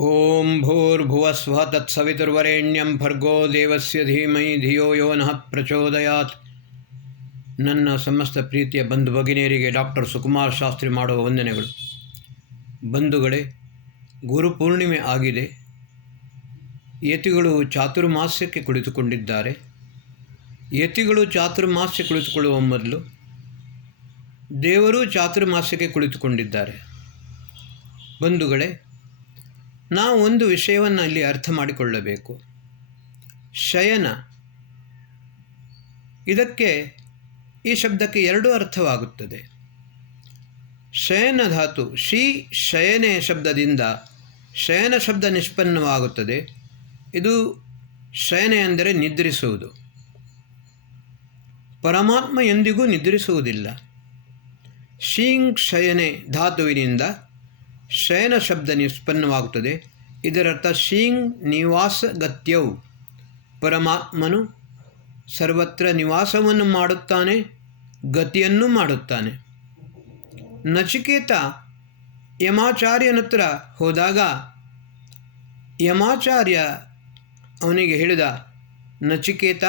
ಓಂ ಭೂರ್ಭುವಸ್ವಃ ತತ್ಸವಿತುರ್ವರೆಣ್ಯಂ ಭರ್ಗೋ ದೇವಸ್ಯ ಧೀಮಹಿ ಧಿಯೋ ಯೋ ನಃ ಪ್ರಚೋದಯಾತ್. ನನ್ನ ಸಮಸ್ತ ಪ್ರೀತಿಯ ಬಂಧು ಭಗಿನಿಯರಿಗೆ ಡಾಕ್ಟರ್ ಸುಕುಮಾರ್ ಶಾಸ್ತ್ರಿ ಮಾಡುವ ವಂದನೆಗಳು. ಬಂಧುಗಳೇ, ಗುರುಪೂರ್ಣಿಮೆ ಆಗಿದೆ. ಯತಿಗಳು ಚಾತುರ್ಮಾಸ್ಯಕ್ಕೆ ಕುಳಿತುಕೊಂಡಿದ್ದಾರೆ. ಯತಿಗಳು ಚಾತುರ್ಮಾಸ್ಯ ಕುಳಿತುಕೊಳ್ಳುವ ಮೊದಲು ದೇವರು ಚಾತುರ್ಮಾಸ್ಯಕ್ಕೆ ಕುಳಿತುಕೊಂಡಿದ್ದಾರೆ. ಬಂಧುಗಳೇ, ನಾವು ಒಂದು ವಿಷಯವನ್ನು ಇಲ್ಲಿ ಅರ್ಥ ಮಾಡಿಕೊಳ್ಳಬೇಕು. ಶಯನ, ಇದಕ್ಕೆ ಈ ಶಬ್ದಕ್ಕೆ ಎರಡು ಅರ್ಥವಾಗುತ್ತದೆ. ಶಯನ ಧಾತು ಶಿ ಶಯನೆ ಶಬ್ದದಿಂದ ಶಯನ ಶಬ್ದ ನಿಷ್ಪನ್ನವಾಗುತ್ತದೆ. ಇದು ಶಯನೆ ಅಂದರೆ ನಿದ್ರಿಸುವುದು. ಪರಮಾತ್ಮ ಎಂದಿಗೂ ನಿದ್ರಿಸುವುದಿಲ್ಲ. ಶೀಂಗ್ ಶಯನೆ ಧಾತುವಿನಿಂದ ಶಯನ ಶಬ್ದ ನಿಷ್ಪನ್ನವಾಗುತ್ತದೆ. ಇದರರ್ಥ ಶೀಂಗ್ ನಿವಾಸ ಗತ್ಯವು, ಪರಮಾತ್ಮನು ಸರ್ವತ್ರ ನಿವಾಸವನ್ನು ಮಾಡುತ್ತಾನೆ, ಗತಿಯನ್ನು ಮಾಡುತ್ತಾನೆ. ನಚಿಕೇತ ಯಮಾಚಾರ್ಯನತ್ರ ಹೋದಾಗ ಯಮಾಚಾರ್ಯ ಅವನಿಗೆ ಹೇಳಿದ, ನಚಿಕೇತ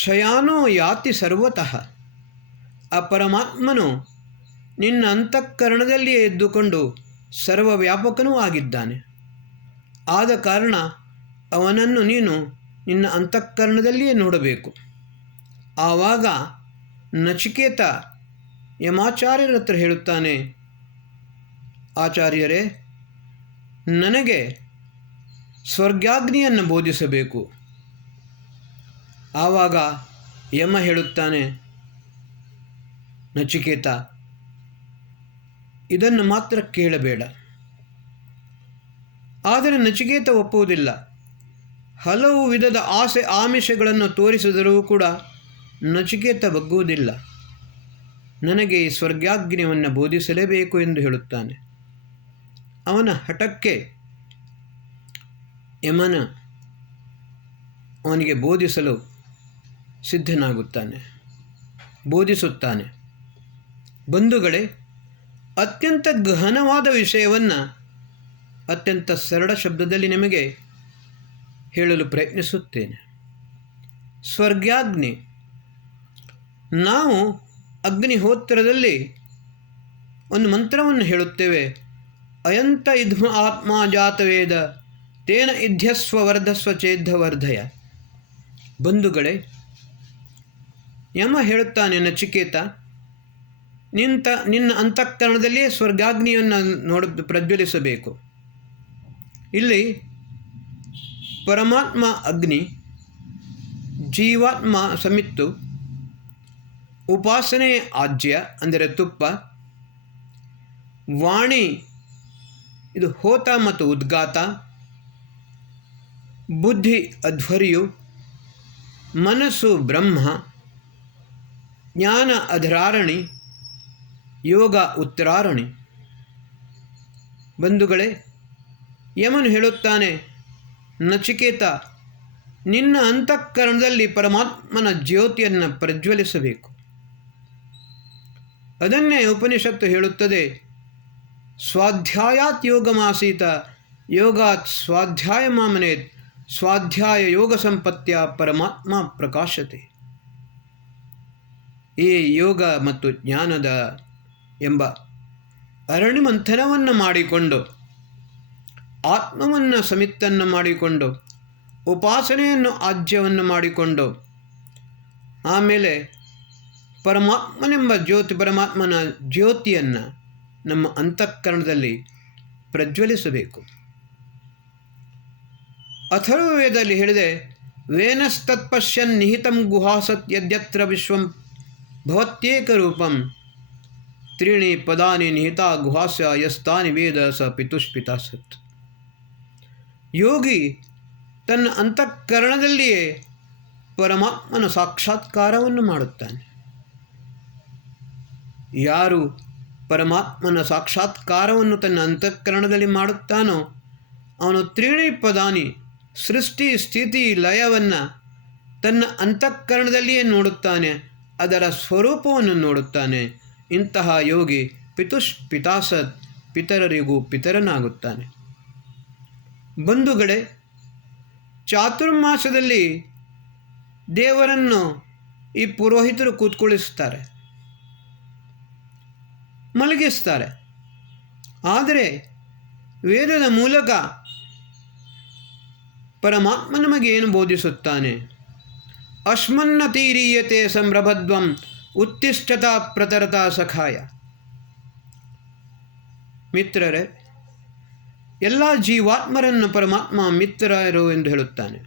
ಶಯಾನೋ ಯಾತಿ ಸರ್ವತಃ, ಆ ಪರಮಾತ್ಮನು ನಿನ್ನ ಅಂತಃಕರಣದಲ್ಲಿಯೇ ಎದ್ದುಕೊಂಡು ಸರ್ವವ್ಯಾಪಕನೂ ಆಗಿದ್ದಾನೆ. ಆದ ಕಾರಣ ಅವನನ್ನು ನೀನು ನಿನ್ನ ಅಂತಃಕರಣದಲ್ಲಿಯೇ ನೋಡಬೇಕು. ಆವಾಗ ನಚಿಕೇತ ಯಮಾಚಾರ್ಯರ ಹತ್ರ ಹೇಳುತ್ತಾನೆ, ಆಚಾರ್ಯರೇ, ನನಗೆ ಸ್ವರ್ಗಾಗ್ನಿಯನ್ನು ಬೋಧಿಸಬೇಕು. ಆವಾಗ ಯಮ ಹೇಳುತ್ತಾನೆ, ನಚಿಕೇತ, ಇದನ್ನು ಮಾತ್ರ ಕೇಳಬೇಡ. ಆದರೆ ನಚಿಕೇತ ಒಪ್ಪುವುದಿಲ್ಲ. ಹಲವು ವಿಧದ ಆಸೆ ಆಮಿಷಗಳನ್ನು ತೋರಿಸಿದರೂ ಕೂಡ ನಚಿಕೇತ ಬಗ್ಗುವುದಿಲ್ಲ. ನನಗೆ ಈ ಸ್ವರ್ಗಾಗ್ನಿಯನ್ನು ಬೋಧಿಸಲೇಬೇಕು ಎಂದು ಹೇಳುತ್ತಾನೆ. ಅವನ ಹಠಕ್ಕೆ ಯಮನ ಅವನಿಗೆ ಬೋಧಿಸಲು ಸಿದ್ಧನಾಗುತ್ತಾನೆ, ಬೋಧಿಸುತ್ತಾನೆ. ಬಂಧುಗಳೇ, ಅತ್ಯಂತ ಗಹನವಾದ ವಿಷಯವನ್ನು ಅತ್ಯಂತ ಸರಳ ಶಬ್ದದಲ್ಲಿ ನಿಮಗೆ ಹೇಳಲು ಪ್ರಯತ್ನಿಸುತ್ತೇನೆ. ಸ್ವರ್ಗಾಗ್ನಿ. ನಾವು ಅಗ್ನಿಹೋತ್ರದಲ್ಲಿ ಒಂದು ಮಂತ್ರವನ್ನು ಹೇಳುತ್ತೇವೆ, ಅಯಂತ ಇದ್ಮ ಆತ್ಮ ಜಾತವೇದ ತೇನ ಇಧ್ಯಸ್ವ ವರ್ಧಸ್ವ ಚೇದ್ಧವರ್ಧಯ. ಬಂಧುಗಳೇ, ಯಮ ಹೇಳುತ್ತಾನೆ, ನಚಿಕೇತ, ನಿನ್ನ ಅಂತಃಕರಣದಲ್ಲಿಯೇ ಸ್ವರ್ಗಾಗ್ನಿಯನ್ನು ಪ್ರಜ್ವಲಿಸಬೇಕು. ಇಲ್ಲಿ ಪರಮಾತ್ಮ ಅಗ್ನಿ, ಜೀವಾತ್ಮ ಸಮಿತ್ತು, ಉಪಾಸನೆ ಆಜ್ಯ ಅಂದರೆ ತುಪ್ಪ, ವಾಣಿ ಇದು ಹೋತ ಮತ್ತು ಉದ್ಗಾತ, ಬುದ್ಧಿ ಅಧ್ವರ್ಯು, ಮನಸ್ಸು ಬ್ರಹ್ಮ, ಜ್ಞಾನ ಅಧರಾರಣಿ, ಯೋಗ ಉತ್ತರಾರಣಿ. ಬಂಧುಗಳೇ, ಯಮನು ಹೇಳುತ್ತಾನೆ, ನಚಿಕೇತ, ನಿನ್ನ ಅಂತಃಕರಣದಲ್ಲಿ ಪರಮಾತ್ಮನ ಜ್ಯೋತಿಯನ್ನು ಪ್ರಜ್ವಲಿಸಬೇಕು. ಅದನ್ನೇ ಉಪನಿಷತ್ತು ಹೇಳುತ್ತದೆ, ಸ್ವಾಧ್ಯಾಯಾತ್ ಯೋಗಮಾಸೀತ ಯೋಗಾತ್ ಸ್ವಾಧ್ಯಾಯ ಮಾಮನೇತ್ ಸ್ವಾಧ್ಯಾಯ ಯೋಗ ಸಂಪತ್ಯ ಪರಮಾತ್ಮ ಪ್ರಕಾಶತೆ. ಈ ಯೋಗ ಮತ್ತು ಜ್ಞಾನದ ಎಂಬ ಅರಣ್ಯಮಂಥನವನ್ನು ಮಾಡಿಕೊಂಡು, ಆತ್ಮವನ್ನು ಸಮಿತ್ತನ್ನು ಮಾಡಿಕೊಂಡು, ಉಪಾಸನೆಯನ್ನು ಆಜ್ಯವನ್ನು ಮಾಡಿಕೊಂಡು, ಆಮೇಲೆ ಪರಮಾತ್ಮನೆಂಬ ಪರಮಾತ್ಮನ ಜ್ಯೋತಿಯನ್ನು ನಮ್ಮ ಅಂತಃಕರಣದಲ್ಲಿ ಪ್ರಜ್ವಲಿಸಬೇಕು. ಅಥರ್ವವೇದದಲ್ಲಿ ಹೇಳಿದೆ, ವೇನಸ್ತತ್ಪಶ್ಯನ್ ನಿಹಿತಂ ಗುಹಾಸತ್ ಯದ್ಯತ್ರ ವಿಶ್ವಂ ಭವತ್ಯೇಕ ರೂಪಂ ತ್ರೀಣಿ ಪದಾನಿ ನಿಹಿತ ಗುಹಾಸ್ಯ ಯಸ್ತಾನಿ ವೇದ ಸ ಪಿತುಷ್ಪಿತಾ ಸತ್. ಯೋಗಿ ತನ್ನ ಅಂತಃಕರಣದಲ್ಲಿಯೇ ಪರಮಾತ್ಮನ ಸಾಕ್ಷಾತ್ಕಾರವನ್ನು ಮಾಡುತ್ತಾನೆ. ಯಾರು ಪರಮಾತ್ಮನ ಸಾಕ್ಷಾತ್ಕಾರವನ್ನು ತನ್ನ ಅಂತಃಕರಣದಲ್ಲಿ ಮಾಡುತ್ತಾನೋ ಅವನು ತ್ರೀಣಿ ಪದಾನಿ ಸೃಷ್ಟಿ ಸ್ಥಿತಿ ಲಯವನ್ನು ತನ್ನ ಅಂತಃಕರಣದಲ್ಲಿಯೇ ನೋಡುತ್ತಾನೆ, ಅದರ ಸ್ವರೂಪವನ್ನು ನೋಡುತ್ತಾನೆ. ಇಂತಹ ಯೋಗಿ ಪಿತುಷ್ ಪಿತಾಸತ್ ಪಿತರರಿಗೂ ಪಿತರನಾಗುತ್ತಾನೆ. ಬಂಧುಗಳೇ, ಚಾತುರ್ಮಾಸದಲ್ಲಿ ದೇವರನ್ನು ಈ ಪುರೋಹಿತರು ಕೂತ್ಕೊಳ್ಳಿಸ್ತಾರೆ, ಮಲಗಿಸ್ತಾರೆ. ಆದರೆ ವೇದದ ಮೂಲಕ ಪರಮಾತ್ಮ ನಮಗೆ ಏನು ಬೋಧಿಸುತ್ತಾನೆ? ಅಶ್ಮನ್ನತೀರೀಯತೆ ಸಂರಭದ್ವಂ ಉತ್ತಿಷ್ಠತಾ ಪ್ರತರತಾ ಸಖಾಯ. ಮಿತ್ರರೇ, ಎಲ್ಲ ಜೀವಾತ್ಮರನ್ನು ಪರಮಾತ್ಮ ಮಿತ್ರರು ಎಂದು ಹೇಳುತ್ತಾನೆ.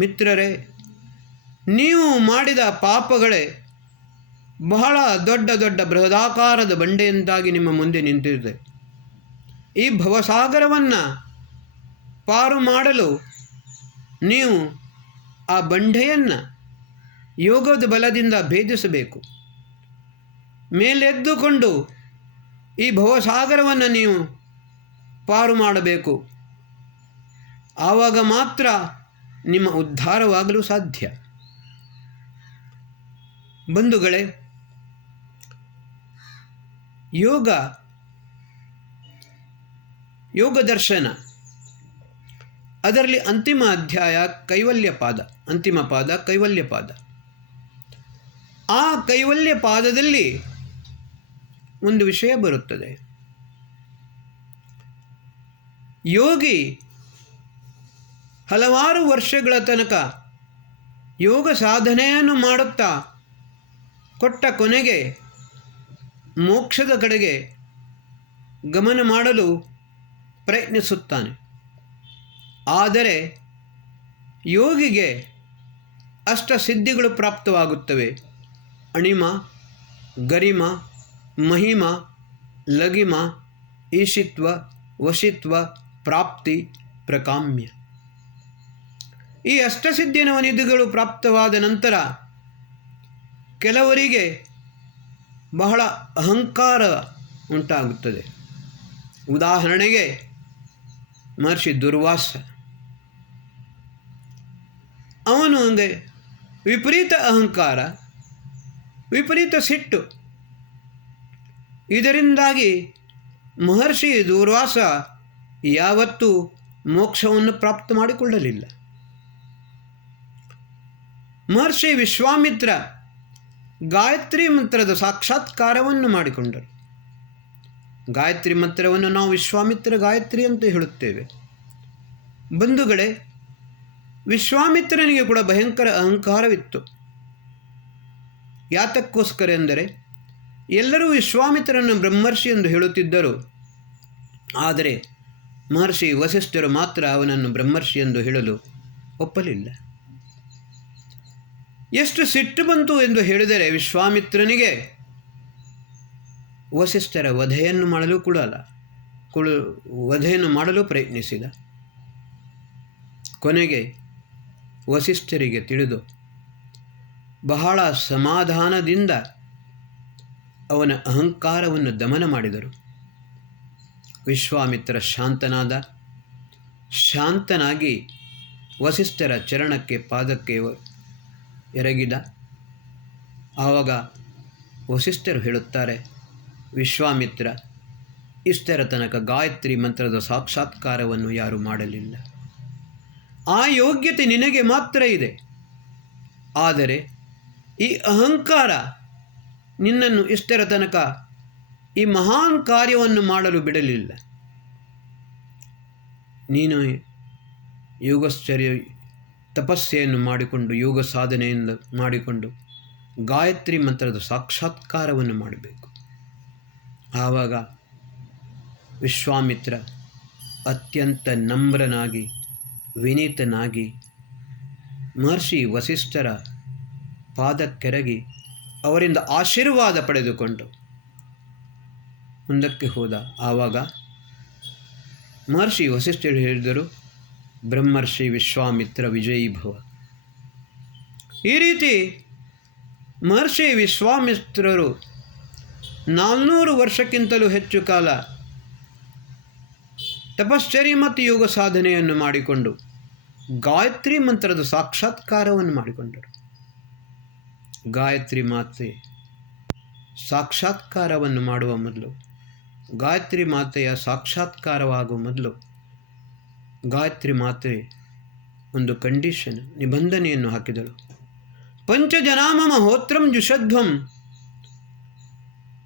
ಮಿತ್ರರೇ, ನೀವು ಮಾಡಿದ ಪಾಪಗಳೇ ಬಹಳ ದೊಡ್ಡ ದೊಡ್ಡ ಬೃಹದಾಕಾರದ ಬಂಡೆಯಂತಾಗಿ ನಿಮ್ಮ ಮುಂದೆ ನಿಂತಿದೆ. ಈ ಭವಸಾಗರವನ್ನು ಪಾರು ಮಾಡಲು ನೀವು ಆ ಬಂಡೆಯನ್ನು ಯೋಗದ ಬಲದಿಂದ ಭೇದಿಸಬೇಕು. ಮೇಲೆದ್ದುಕೊಂಡು ಈ ಭವಸಾಗರವನ್ನು ನೀವು ಪಾರು ಮಾಡಬೇಕು. ಆವಾಗ ಮಾತ್ರ ನಿಮ್ಮ ಉದ್ಧಾರವಾಗಲು ಸಾಧ್ಯ. ಬಂಧುಗಳೇ, ಯೋಗ ದರ್ಶನ, ಅದರಲ್ಲಿ ಅಂತಿಮ ಅಧ್ಯಾಯ ಕೈವಲ್ಯಪಾದ, ಅಂತಿಮ ಪಾದ ಕೈವಲ್ಯಪಾದ. ಆ ಕೈವಲ್ಯಪಾದದಲ್ಲಿ ಒಂದು ವಿಷಯ ಬರುತ್ತದೆ. ಯೋಗಿ ಹಲವಾರು ವರ್ಷಗಳ ತನಕ ಯೋಗ ಸಾಧನೆಯನ್ನು ಮಾಡುತ್ತಾ ಕೊಟ್ಟ ಕೊನೆಗೆ ಮೋಕ್ಷದ ಕಡೆಗೆ ಗಮನ ಮಾಡಲು ಪ್ರಯತ್ನಿಸುತ್ತಾನೆ. ಆದರೆ ಯೋಗಿಗೆ ಅಷ್ಟಸಿದ್ಧಿಗಳು ಪ್ರಾಪ್ತವಾಗುತ್ತವೆ. ಅಣಿಮ, ಗರಿಮ, ಮಹಿಮ, ಲಗಿಮ, ಈಶಿತ್ವ, ವಶಿತ್ವ, ಪ್ರಾಪ್ತಿ, ಪ್ರಕಾಮ್ಯ. ಈ ಅಷ್ಟಸಿದ್ಧಿ ನವನಿಧಿಗಳು ಪ್ರಾಪ್ತವಾದ ನಂತರ ಕೆಲವರಿಗೆ ಬಹಳ ಅಹಂಕಾರ ಉಂಟಾಗುತ್ತದೆ. ಉದಾಹರಣೆಗೆ ಮಹರ್ಷಿ ದುರ್ವಾಸ, ಅವನು ಹಂಗೆ ವಿಪರೀತ ಅಹಂಕಾರ, ವಿಪರೀತ ಸಿಟ್ಟು. ಇದರಿಂದಾಗಿ ಮಹರ್ಷಿ ದುರ್ವಾಸ ಯಾವತ್ತೂ ಮೋಕ್ಷವನ್ನು ಪ್ರಾಪ್ತ ಮಾಡಿಕೊಳ್ಳಲಿಲ್ಲ. ಮಹರ್ಷಿ ವಿಶ್ವಾಮಿತ್ರ ಗಾಯತ್ರಿ ಮಂತ್ರದ ಸಾಕ್ಷಾತ್ಕಾರವನ್ನು ಮಾಡಿಕೊಂಡರು. ಗಾಯತ್ರಿ ಮಂತ್ರವನ್ನು ನಾವು ವಿಶ್ವಾಮಿತ್ರ ಗಾಯತ್ರಿ ಅಂತ ಹೇಳುತ್ತೇವೆ. ಬಂಧುಗಳೇ, ವಿಶ್ವಾಮಿತ್ರನಿಗೆ ಕೂಡ ಭಯಂಕರ ಅಹಂಕಾರವಿತ್ತು. ಯಾತಕ್ಕೋಸ್ಕರ ಎಂದರೆ ಎಲ್ಲರೂ ವಿಶ್ವಾಮಿತ್ರನನ್ನು ಬ್ರಹ್ಮರ್ಷಿ ಎಂದು ಹೇಳುತ್ತಿದ್ದರು. ಆದರೆ ಮಹರ್ಷಿ ವಸಿಷ್ಠರು ಮಾತ್ರ ಅವನನ್ನು ಬ್ರಹ್ಮರ್ಷಿ ಎಂದು ಹೇಳಲು ಒಪ್ಪಲಿಲ್ಲ. ಎಷ್ಟು ಸಿಟ್ಟು ಬಂತು ಎಂದು ಹೇಳಿದರೆ ವಿಶ್ವಾಮಿತ್ರನಿಗೆ ವಸಿಷ್ಠರ ವಧೆಯನ್ನು ಮಾಡಲು ಪ್ರಯತ್ನಿಸಿದ. ಕೊನೆಗೆ ವಸಿಷ್ಠರಿಗೆ ತಿಳಿದು ಬಹಳ ಸಮಾಧಾನದಿಂದ ಅವನ ಅಹಂಕಾರವನ್ನು ದಮನ ಮಾಡಿದರು. ವಿಶ್ವಾಮಿತ್ರ ಶಾಂತನಾಗಿ ವಸಿಷ್ಠರ ಚರಣಕ್ಕೆ ಪಾದಕ್ಕೆ ಎರಗಿದ. ಆವಾಗ ವಸಿಷ್ಠರು ಹೇಳುತ್ತಾರೆ, ವಿಶ್ವಾಮಿತ್ರ, ಇಷ್ಟರ ತನಕ ಗಾಯತ್ರಿ ಮಂತ್ರದ ಸಾಕ್ಷಾತ್ಕಾರವನ್ನು ಯಾರೂ ಮಾಡಲಿಲ್ಲ. ಆ ಯೋಗ್ಯತೆ ನಿನಗೆ ಮಾತ್ರ ಇದೆ. ಆದರೆ ಈ ಅಹಂಕಾರ ನಿನ್ನನ್ನು ಇಷ್ಟರ ತನಕ ಈ ಮಹಾನ್ ಕಾರ್ಯವನ್ನು ಮಾಡಲು ಬಿಡಲಿಲ್ಲ. ನೀನು ತಪಸ್ಸೆಯನ್ನು ಮಾಡಿಕೊಂಡು ಯೋಗ ಸಾಧನೆಯಿಂದ ಮಾಡಿಕೊಂಡು ಗಾಯತ್ರಿ ಮಂತ್ರದ ಸಾಕ್ಷಾತ್ಕಾರವನ್ನು ಮಾಡಬೇಕು. ಆವಾಗ ವಿಶ್ವಾಮಿತ್ರ ಅತ್ಯಂತ ನಮ್ರನಾಗಿ ವಿನೀತನಾಗಿ ಮಹರ್ಷಿ ವಸಿಷ್ಠರ ಪಾದಕ್ಕೆರಗಿ ಅವರಿಂದ ಆಶೀರ್ವಾದ ಪಡೆದುಕೊಂಡು ಮುಂದಕ್ಕೆ ಹೋದ. ಆವಾಗ ಮಹರ್ಷಿ ವಸಿಷ್ಠರು ಹೇಳಿದರು, ಬ್ರಹ್ಮರ್ಷಿ ವಿಶ್ವಾಮಿತ್ರ ವಿಜಯೀ ಭವ. ಈ ರೀತಿ ಮಹರ್ಷಿ ವಿಶ್ವಾಮಿತ್ರರು 400 ವರ್ಷಕ್ಕಿಂತಲೂ ಹೆಚ್ಚು ಕಾಲ ತಪಶ್ಚರ್ಯ ಮತ್ತು ಯೋಗ ಸಾಧನೆಯನ್ನು ಮಾಡಿಕೊಂಡು ಗಾಯತ್ರಿ ಮಂತ್ರದ ಸಾಕ್ಷಾತ್ಕಾರವನ್ನು ಮಾಡಿಕೊಂಡರು. ಗಾಯತ್ರಿ ಮಾತೆ ಸಾಕ್ಷಾತ್ಕಾರವನ್ನು ಮಾಡುವ ಮೊದಲು ಗಾಯತ್ರಿ ಮಾತೆಯ ಸಾಕ್ಷಾತ್ಕಾರವಾಗುವ ಮೊದಲು ಗಾಯತ್ರಿ ಮಾತೆ ಒಂದು ಕಂಡೀಷನ್, ನಿಬಂಧನೆಯನ್ನು ಹಾಕಿದಳು. ಪಂಚಜನಾಮಮ ಹೋತ್ರಂ ಜುಷಧ್ವಂ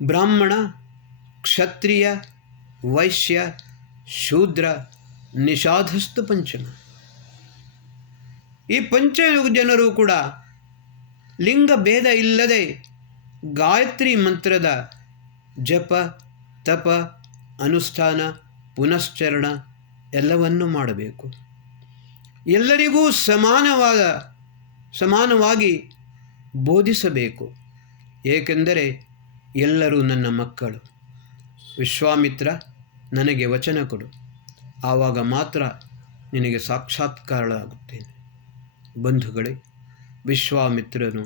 ಬ್ರಾಹ್ಮಣ, ಕ್ಷತ್ರಿಯ, ವೈಶ್ಯ, ಶೂದ್ರ, ನಿಷಾಧಸ್ತು ಪಂಚಮ. ಈ ಪಂಚ ಜನರು ಕೂಡ ಲಿಂಗ ಭೇದ ಇಲ್ಲದೆ ಗಾಯತ್ರಿ ಮಂತ್ರದ ಜಪ, ತಪ, ಅನುಷ್ಠಾನ, ಪುನಶ್ಚರಣ ಎಲ್ಲವನ್ನೂ ಮಾಡಬೇಕು. ಎಲ್ಲರಿಗೂ ಸಮಾನವಾಗಿ ಬೋಧಿಸಬೇಕು. ಏಕೆಂದರೆ ಎಲ್ಲರೂ ನನ್ನ ಮಕ್ಕಳು. ವಿಶ್ವಾಮಿತ್ರ, ನನಗೆ ವಚನ ಕೊಡು, ಆವಾಗ ಮಾತ್ರ ನಿನಗೆ ಸಾಕ್ಷಾತ್ಕಾರಳಾಗುತ್ತೇನೆ. ಬಂಧುಗಳೇ, ವಿಶ್ವಾಮಿತ್ರನು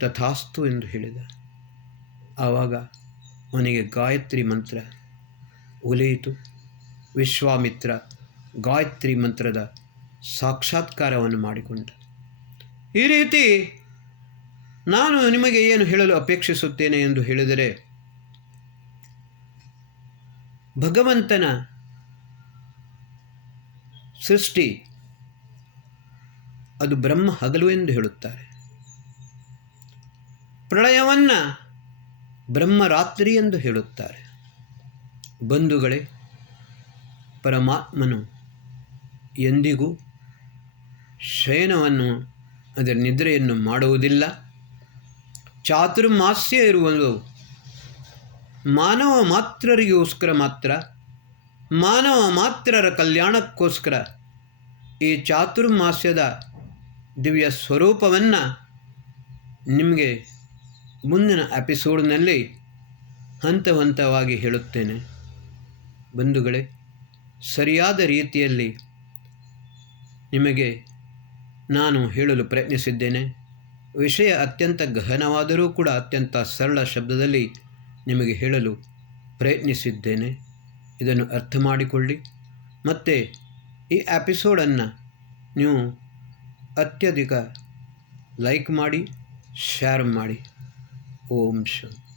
ತಥಾಸ್ತು ಎಂದು ಹೇಳಿದ. ಆವಾಗ ಅವನಿಗೆ ಗಾಯತ್ರಿ ಮಂತ್ರ ಒಲಿಯಿತು. ವಿಶ್ವಾಮಿತ್ರ ಗಾಯತ್ರಿ ಮಂತ್ರದ ಸಾಕ್ಷಾತ್ಕಾರವನ್ನು ಮಾಡಿಕೊಂಡ. ಈ ರೀತಿ ನಾನು ನಿಮಗೆ ಏನು ಹೇಳಲು ಅಪೇಕ್ಷಿಸುತ್ತೇನೆ ಎಂದು ಹೇಳಿದರೆ, ಭಗವಂತನ ಸೃಷ್ಟಿ ಅದು ಬ್ರಹ್ಮ ಹಗಲು ಎಂದು ಹೇಳುತ್ತಾರೆ. ಪ್ರಳಯವನ್ನು ಬ್ರಹ್ಮರಾತ್ರಿ ಎಂದು ಹೇಳುತ್ತಾರೆ. ಬಂಧುಗಳೇ, ಪರಮಾತ್ಮನು ಎಂದಿಗೂ ಶಯನವನ್ನು, ಅದರ ನಿದ್ರೆಯನ್ನು ಮಾಡುವುದಿಲ್ಲ. ಚಾತುರ್ಮಾಸ್ಯ ಇರುವುದು ಮಾನವ ಮಾತ್ರರಿಗೋಸ್ಕರ ಮಾತ್ರ, ಮಾನವ ಮಾತ್ರರ ಕಲ್ಯಾಣಕ್ಕೋಸ್ಕರ. ಈ ಚಾತುರ್ಮಾಸ್ಯದ ದಿವ್ಯ ಸ್ವರೂಪವನ್ನು ನಿಮಗೆ ಮುಂದಿನ ಎಪಿಸೋಡ್ನಲ್ಲಿ ಹಂತ ಹಂತವಾಗಿ ಹೇಳುತ್ತೇನೆ. ಬಂಧುಗಳೇ, ಸರಿಯಾದ ರೀತಿಯಲ್ಲಿ ನಿಮಗೆ ನಾನು ಹೇಳಲು ಪ್ರಯತ್ನಿಸಿದ್ದೇನೆ. ವಿಷಯ ಅತ್ಯಂತ ಗಹನವಾದರೂ ಕೂಡ ಅತ್ಯಂತ ಸರಳ ಶಬ್ದದಲ್ಲಿ ನಿಮಗೆ ಹೇಳಲು ಪ್ರಯತ್ನಿಸಿದ್ದೇನೆ. ಇದನ್ನು ಅರ್ಥ ಮಾಡಿಕೊಳ್ಳಿ. ಮತ್ತು ಈ ಎಪಿಸೋಡನ್ನು ನೀವು ಅತ್ಯಧಿಕ ಲೈಕ್ ಮಾಡಿ, ಶೇರ್ ಮಾಡಿ. ಓಂ ಶಾಂತಿ.